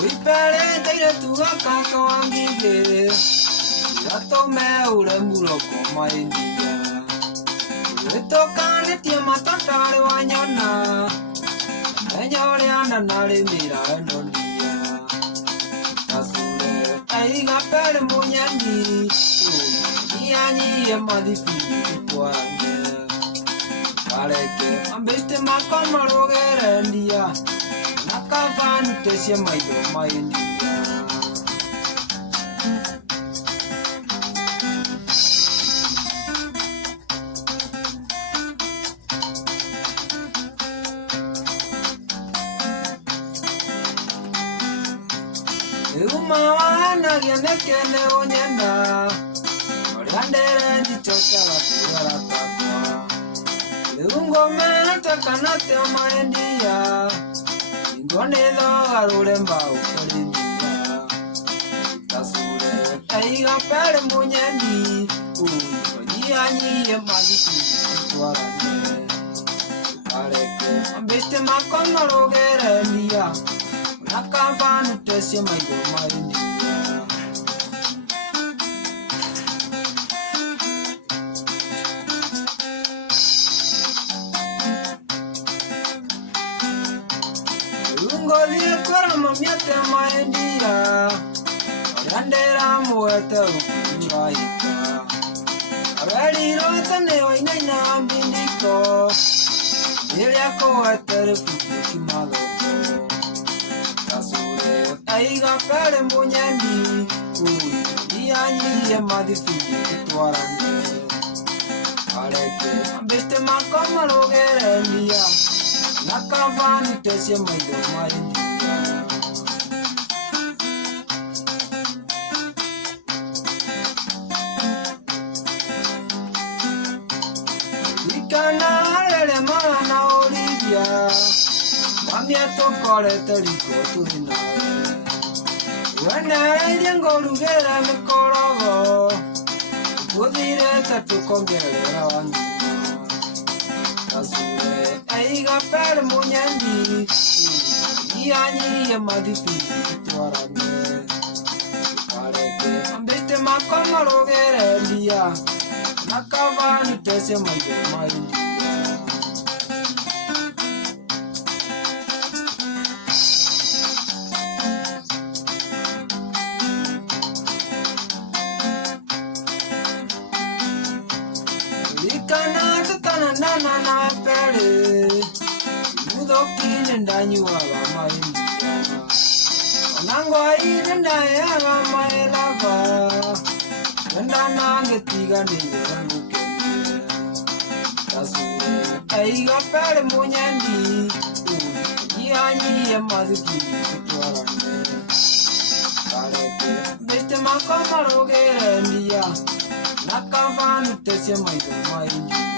We pere te tu ka kawangi Rato me ure muro koma india Eto kane tia matatare wanyona Enyore anda nare mira enondia Kasure aiga pere munyandi Ianyi emadifili kutuange Kareke ambeste makoma rogere ndia Nakavanu tesia maido maindia Umawana genekene onyenda Oriandere ndichoka wakura takwa Leungo menta kanate omaendia Ingone doga ruremba ukolindia Kasure eiga pere munyendi Ojianyi emagisi kutuarane Kareke ambeste makoma rogere ndia Nakavanu tesia maido maindia Ungolie kora mamiate maindia Oriandera muete ukuraika Areli rota neo inaina ambindiko Iliako etere fuki maloko Aiga pere munyendi Ianyi emadifili kutuarane Kareke ambeste makoma rogere ndia Nakavanu tesia maido maindia Ikana lele mana olivia Mamieto kore teriko tuhinawe Wena idengo lugera mekorogo Udire tatu kongerera wangina Kasure eiga pere munyendi Ianyi emadifili kutuarane Kareke ambeste makoma rogere ndia Nakavanu tesia maido maindia Ikana tutana nana na pere Mudo kine ndanyu aga maindia Onango ine ndaye aga maelava Nanda nange tiga neye mukene Kasure eiga pere munyendi Ianyi emadifili kutuarane Kareke beste makoma rogere ndia Nakavanu tesia maido maindia